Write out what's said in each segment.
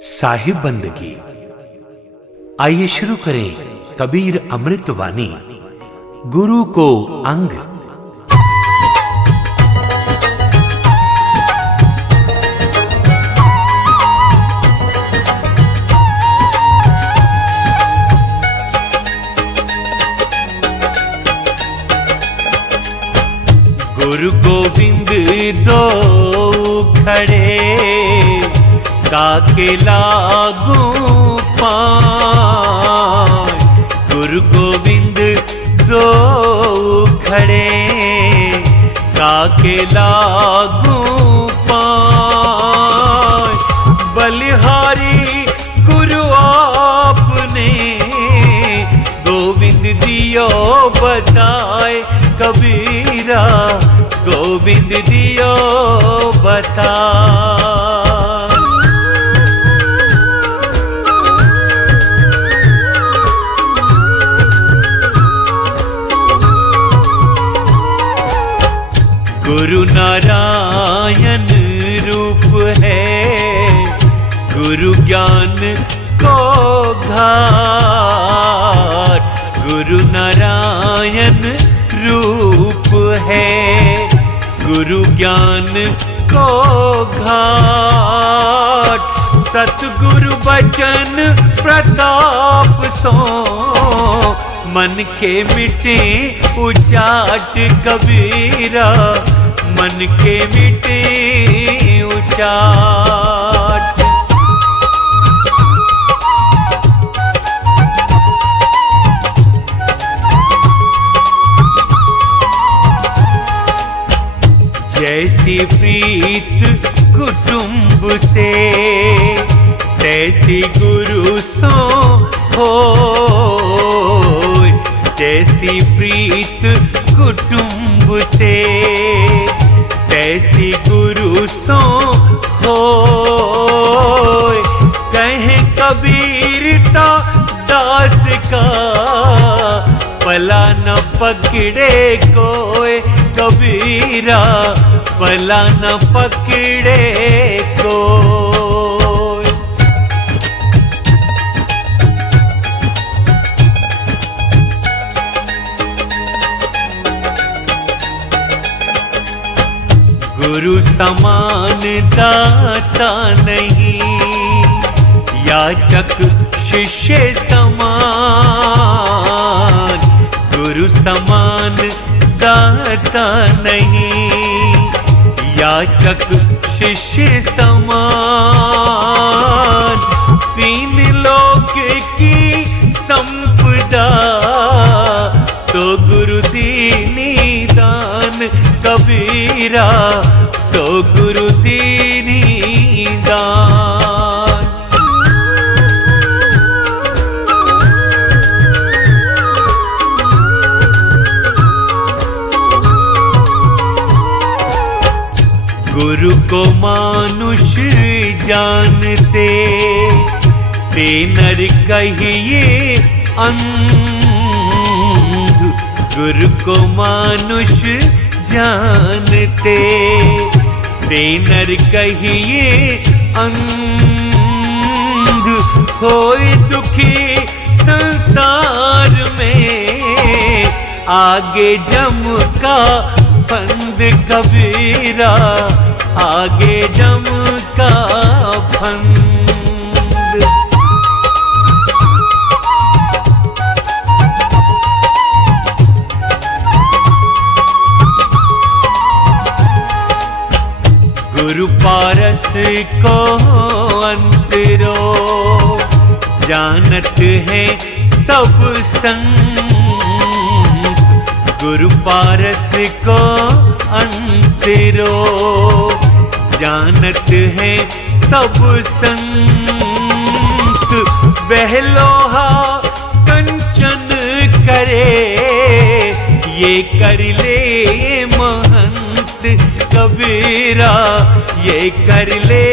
साहिब बंदगी। आइए शुरू करें कबीर अमृत वाणी। गुरु को अंग। गुरु गोविंद दो खड़े, काके लागू पाए। गुरु गोविंद दो खड़े, काके लागू पाए। बलिहारी गुरु आपने, गोविंद दियो बताए। कबीरा गोविंद दियो बता। गुरु नारायण रूप है, गुरु ज्ञान को घाट। गुरु नारायण रूप है, गुरु ज्ञान को घाट। सतगुरु बचन प्रताप सो, मन के मिटे उचाट। कबीरा मन के मिटे उचाट। जैसी प्रीत कुटुंब से, तैसी गुरु सो हो। जैसी प्रीत कुटुंब से, तैसी गुरु सो हो। कहे कबीरता दास का, पला न पकड़े कोई। कबीरा पला न पकड़े कोई। गुरु समान दाता नहीं, याचक शिष्य समान। गुरु समान दाता नहीं, याचक शिष्य समान। तीन लोक की संपदा, सो गुरु दीनी दान। कबीरा सो गुरु दीनी दान। गुरु को मानुष जानते, ते नर कहिए अंध। गुरु को मानुष जानते, ते नर कहिए अंध। होए दुखी संसार में, आगे जम का फंद। कबीरा आगे जम का फंद। गुरु पारस को अंतरो, जानत है सब संत। गुरु पारस को अंतरो, जानत है सब संत। बहलोहा कंचन करे, ये कर ले महंत। कबीरा ये कर ले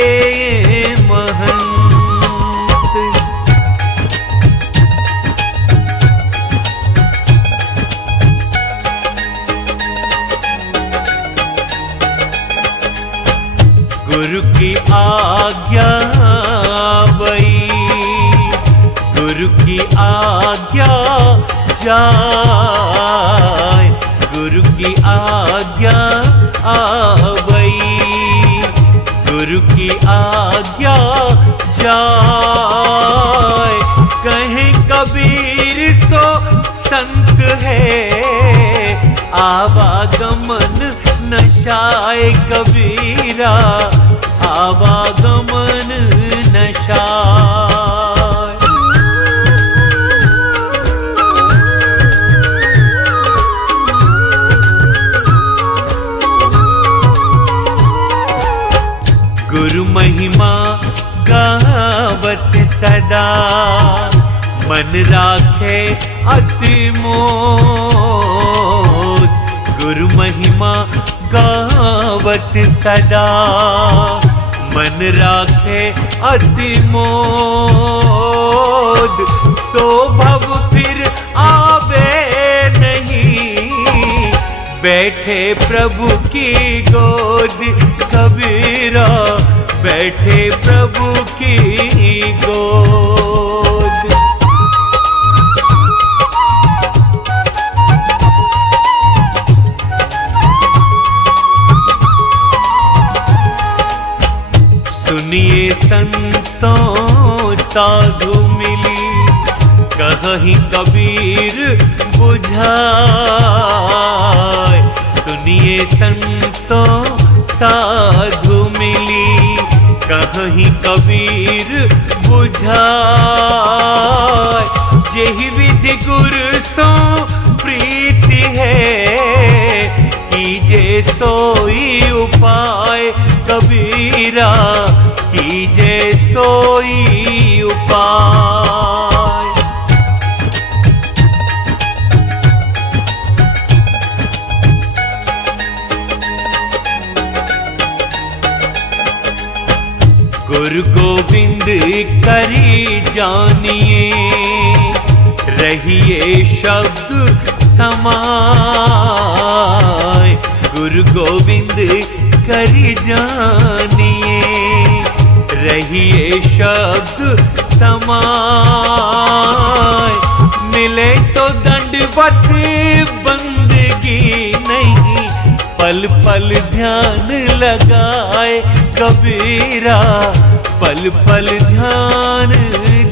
महंत। गुरु की आज्ञा गुरु की आज्ञा जाय, गुरु की आज्ञा आवई, गुरु की आज्ञा जाय। कहें कबीर सो संत है, आवागमन नशाए कबीरा, आवागमन नशाए। गुरु महिमा गावत सदा, मन राखे अति मोद। गुरु महिमा गावत सदा, मन राखे अति मोद। सो भव फिर आवे नहीं, बैठे प्रभु की गोद कबीरा, बैठे प्रभु की गोद। सुनिए संतों साधु मिली, कहीं कबीर बुझाए। सुनिए संतों साधु मिली, कहीं कबीर बुझाए। यही विधि गुरु सो प्रीति है, कीजे सोई उपाय कबीरा, कीजे सोई उपाय। गुरु गोविंद करी जानिए, रहिए शब्द समाय। गुरु गोविंद करी जानिए, रहिए शब्द समाय। मिले तो दंडवत बंदगी नहीं, पल पल ध्यान लगाए कबीरा, पल पल ध्यान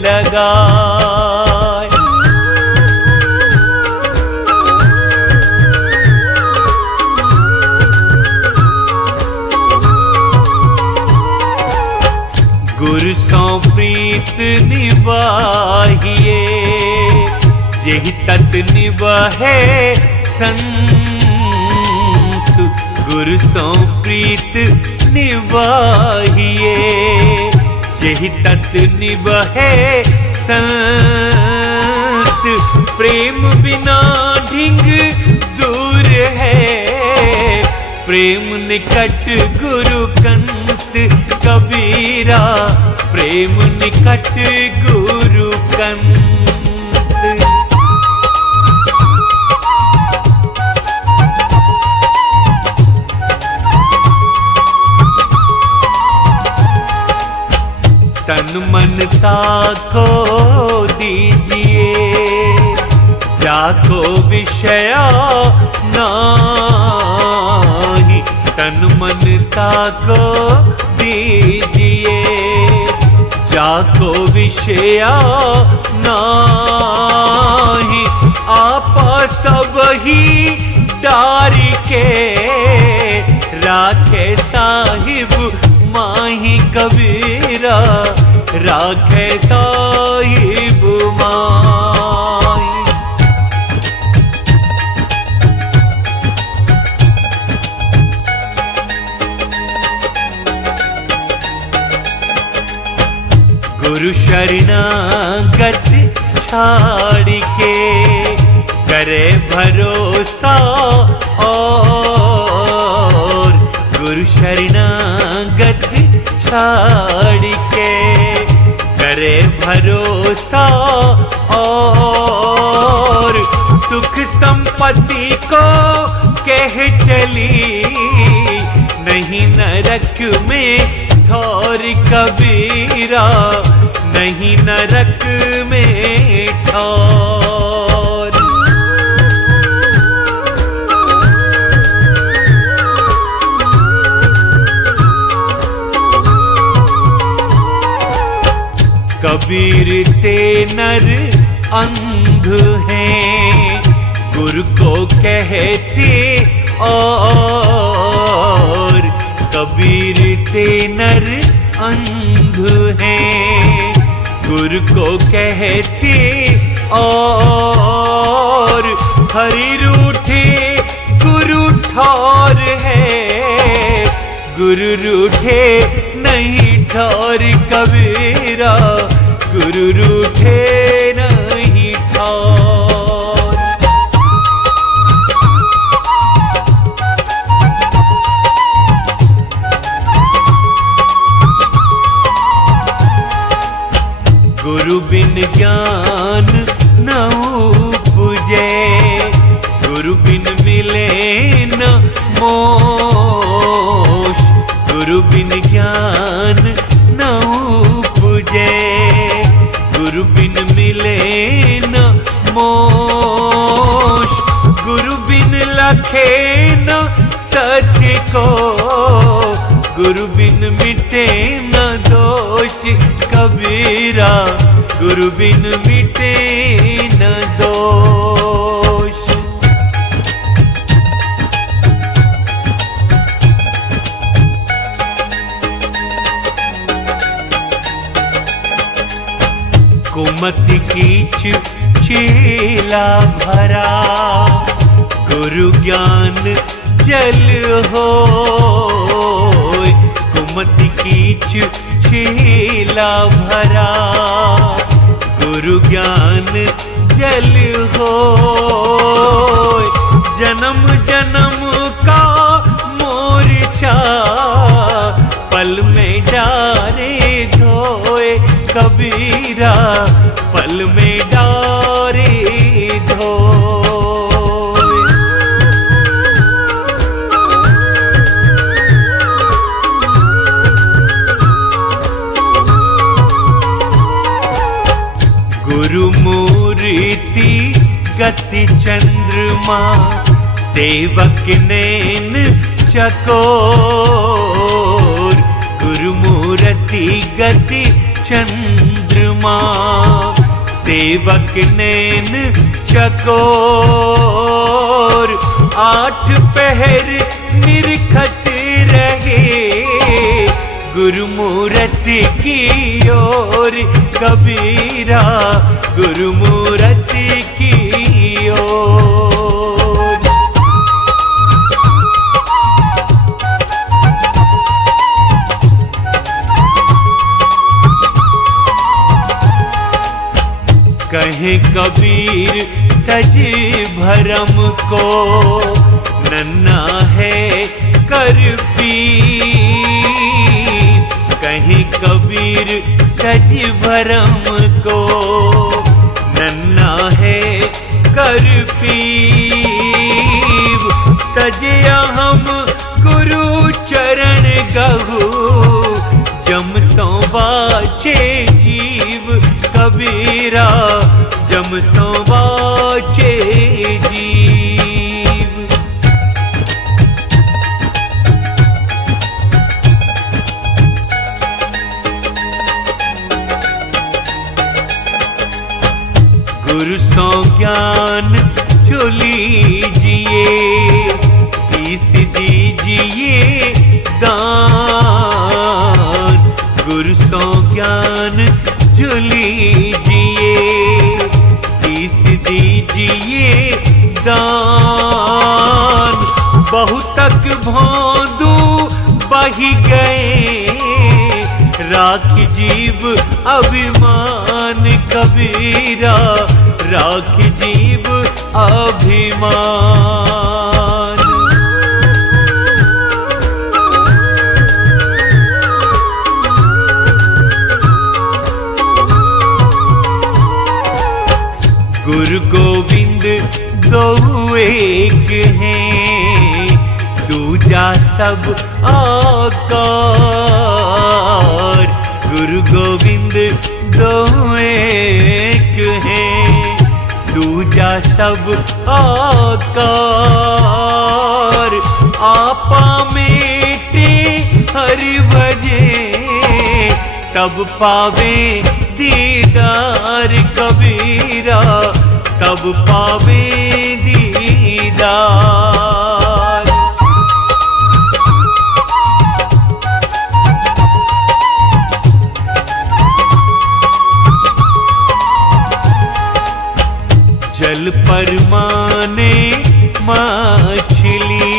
लगाए। गुरु सौ प्रीत निभाइए, जेहि तत निभाए संत। गुरु सौ प्रीत निभाइए, जेहि तत निभाए संत। प्रेम बिना ढिंग दूर है, प्रेम निकट गुरु कंत कबीरा, प्रेम निकट गुरु कंत। तन मन ताको दीजिए, जाको विषया नाही। तन मन ताको दीजिए, जाको विषया नाही। आपा सब ही डारी के, राखे साहिब माही कबीरा, राखे साहिब माही। गुरु शरणागत छाड़ के, करे भरोसा और। गुरु शरणागत छाड़ के, करे भरोसा और। सुख संपत्ति को कह चली, नहीं नरक में ठौर कबीरा, नहीं नरक में ठौर। कबीर ते नर अंध हैं, गुरु को कहते और। कबीर ते नर अंध हैं, गुरु को कहते और। हरि रूठे गुरु ठौर है, गुरु रूठे नहीं ठौर कबीरा, गुरु रूठे नहीं ठौर। गुरु बिन ज्ञान न उपजे, गुरु बिन मिले न मोक्ष। गुरु बिन ज्ञान न उपजे, गुरु बिन मिले न मोक्ष। गुरु बिन लखे न सत्य को, गुरु बिन मिटे न दोष कबीरा, गुरु बिन मिटे न दोष। कुमति कीच चेला भरा, गुरु ज्ञान जल हो। कुमति कीच चेला भरा, गुरु ज्ञान जल हो। जन्म जन्म का मोर्चा, पल में डारे धोए कबीरा, पल में डारे धोए। गुरु मूर्ति गति चंद्रमा, सेवक नैन चकोर। गुरु मूर्ति गति चंद्रमा, सेवक नैन चकोर। आठ पहर निरखत रहे, गुरु मूर्ति की ओर कबीरा, गुरु मूर्ति की ओर। कहे कबीर तज भरम को, नन्ना है कर पीर। कहे कबीर तज भरम को, नन्ना है कर पीर। तजया हम गुरु चरण गहु, जम सो बाचे जीव कबीरा, जम सो बाचे जीव। गुरु सो ज्ञान जो लीजिए, शीस दीजिए दान। गुरु सो ज्ञान जो लीजिए, शीस दीजिए दान। बहुतक भोंदू बही गए, राख जीव अभिमान कबीरा, राख जीव अभिमान। गुरु गोविंद दो एक हैं, दूजा सब आकार। गुरु गोविंद दो एक हैं। दूजा सब आकार, आपा मेटे हरि भजे, तब पावे दीदार कबीरा, तब पावे दीदार। जल परमाने मछली,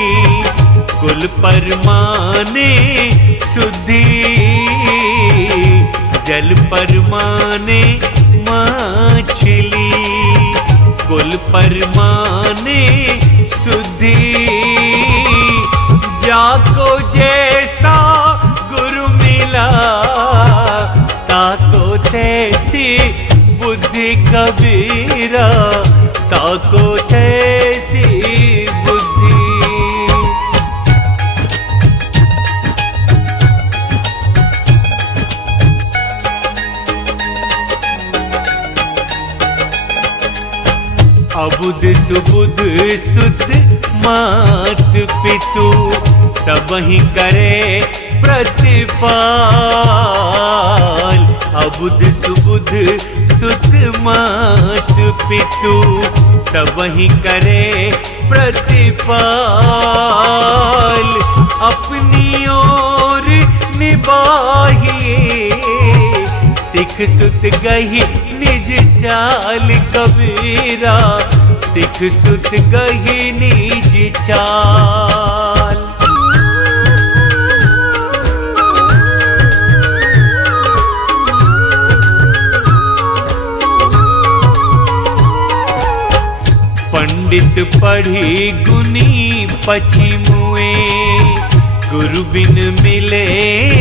कुल परमाने शुद्धि। जल परमाने मछली, कुल परमाने शुद्धि। जाको जैसा गुरु मिला, ताको तैसी बुद्धि कबीरा, ताको तैसी बुद्धि। अबुध सुबुध सुत मात पितु, सबहि करे प्रतिपाल। अबुध सुबुध सुत मात पितु, सबहि करे प्रतिपाल। अपनी ओर निभाहिए, सिख सुत गही निज चाल कबीरा, सिख सुत गही निज चाल। पंडित पढ़ी गुनी पछिमुए, गुरु बिन मिले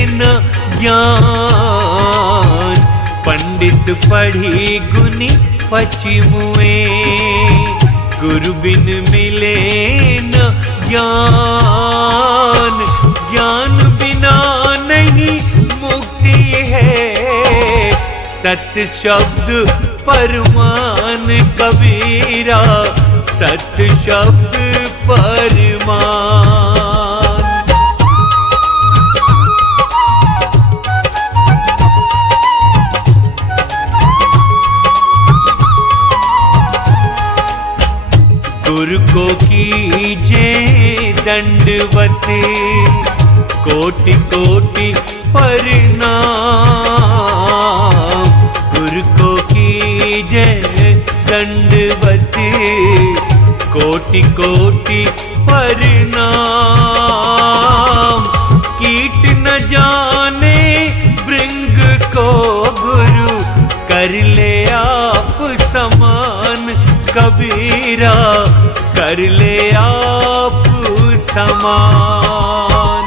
न ज्ञान। पंडित पढ़ी गुनी पछिमुए, गुरु बिन मिले न ज्ञान। ज्ञान बिना नहीं मुक्ति है, सत्य शब्द परमान कबीरा, सत्य शब्द परमान। गुरु को कीजे दंडवत, कोटि कोटि प्रणाम। गुरु को कीजे दंडवत, कोटि कोटि प्रणाम। कीट न जाने भृंग को गुरु, कर ले आप समान कबीरा, कर ले आप समान।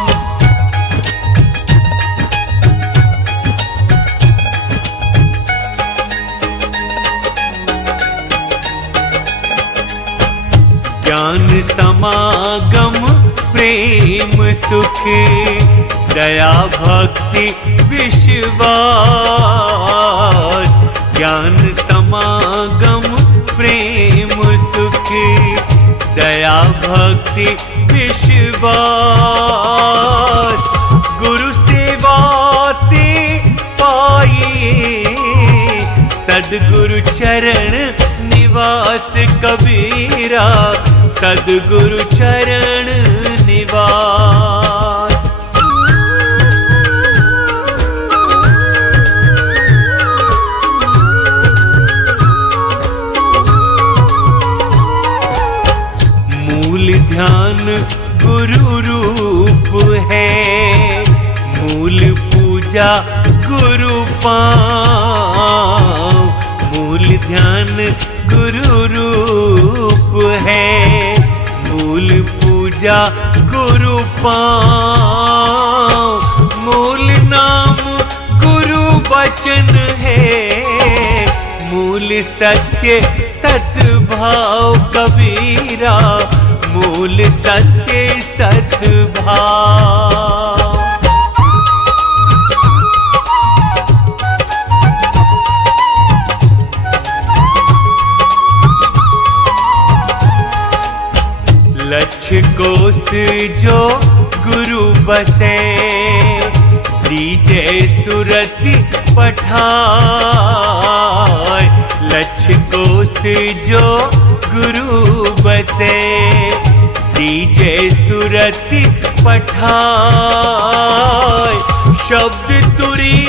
ज्ञान समागम प्रेम सुख, दया भक्ति विश्वास। ज्ञान समागम प्रेम सुख, दया भक्ति विश्वास। गुरु सेवाते पाइए, सद्गुरु चरण निवास कबीरा, सद्गुरु चरण निवास। मूल ध्यान गुरु रूप है, मूल पूजा गुरु पाँव। मूल ध्यान गुरु रूप है, मूल पूजा गुरु पाँव। मूल नाम गुरु वचन है, मूल सत्य सद्भाव कबीरा, मूल सत्य सद्भाव। जो गुरु बसे, दीजे सुरति पठाए। लक्ष कोस जो गुरु बसे, दीजे सुरति पठाए। शब्द तुरी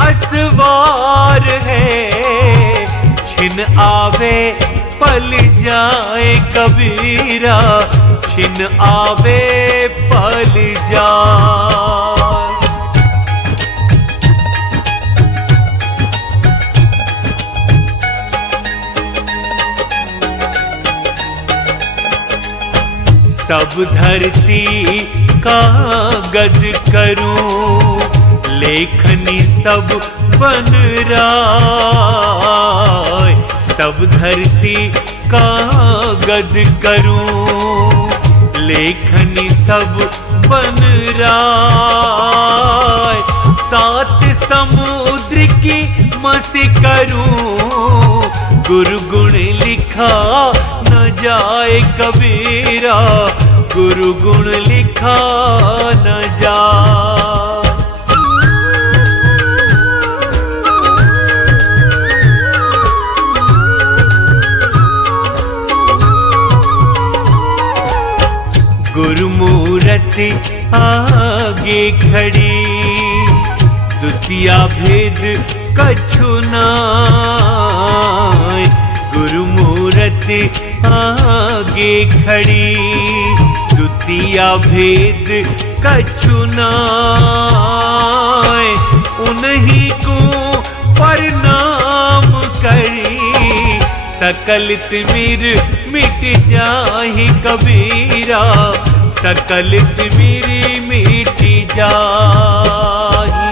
असवार है, छिन आवे पल जाए कबीरा, छिन आवे पल जाए। सब धरती का गद करूं, लेखनी सब बन राय। सब धरती का गद करूं, लेखनी सब बन राय। सात समुद्र की मस करूं, गुरु गुण लिखा न जाए कबीरा, गुरु गुण लिखा न जाए। गुरुमूर्ति आगे खड़ी, द्वितीया भेद कछु नाय। गुरुमूर्ति आगे खड़ी, द्वितीया भेद कछु नाय। उन्हीं को प्रणाम करी, सकल तिमिर मिट जाहि कबीरा, सकल तिमिर मिट जाहि।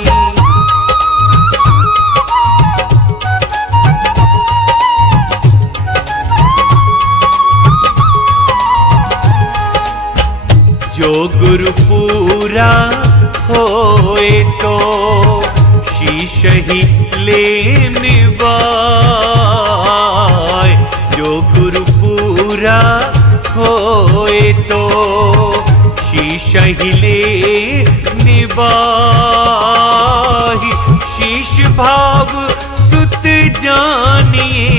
जो गुरु पूरा होए तो शीश ही लेने बाय। जो गुरु पूरा होए तो शीश ही लेने बाय। शीश भाव सुत जानिए,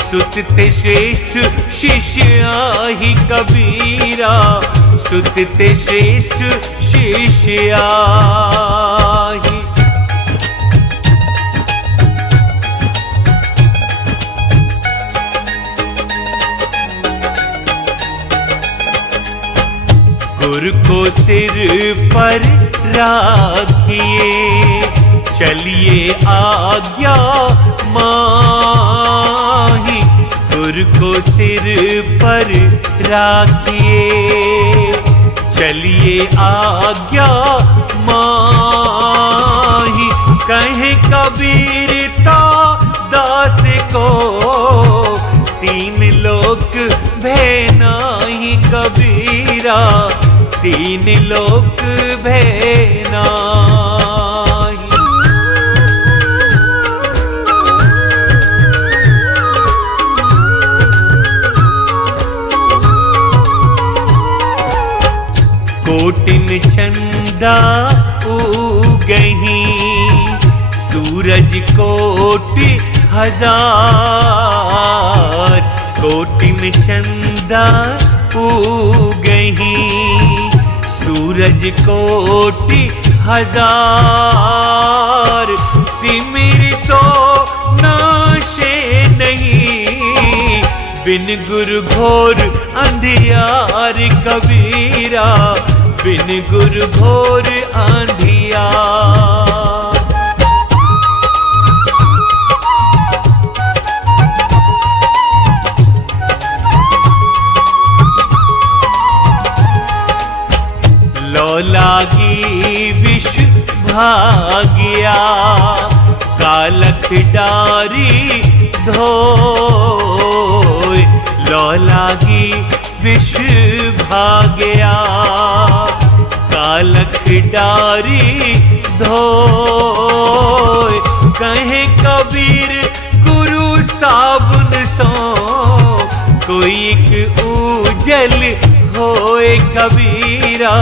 सुत ते श्रेष्ठ शिष्य आहि कबीरा, सुत ते श्रेष्ठ शिष्य आहि। गुरु को सिर पर राखिए, चलिए आज्ञा माही। गुरु को सिर पर राखिए, चलिए आज्ञा माही। कहे कबीरता दास को, तीन लोक भय नाही कबीरा, तीन लोक भय नाही। कोटिन चंदा उगही, सूरज कोटि हजार। कोटिन चंदा उगही, सूरज कोटि हजार। तिमिर तो नाशे नहीं, बिन गुरु घोर अंधियार कबीरा, बिन गुरु घोर अंधियार। लो लागी विष भाग्या, कालख डारी धोय। लो लागी विष भाग्या, कालख डारी धोय। कहे कबीर गुरु साबुन सो, कोई एक उजल होए कबीरा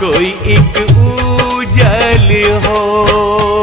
कोई एक ऊजल हो।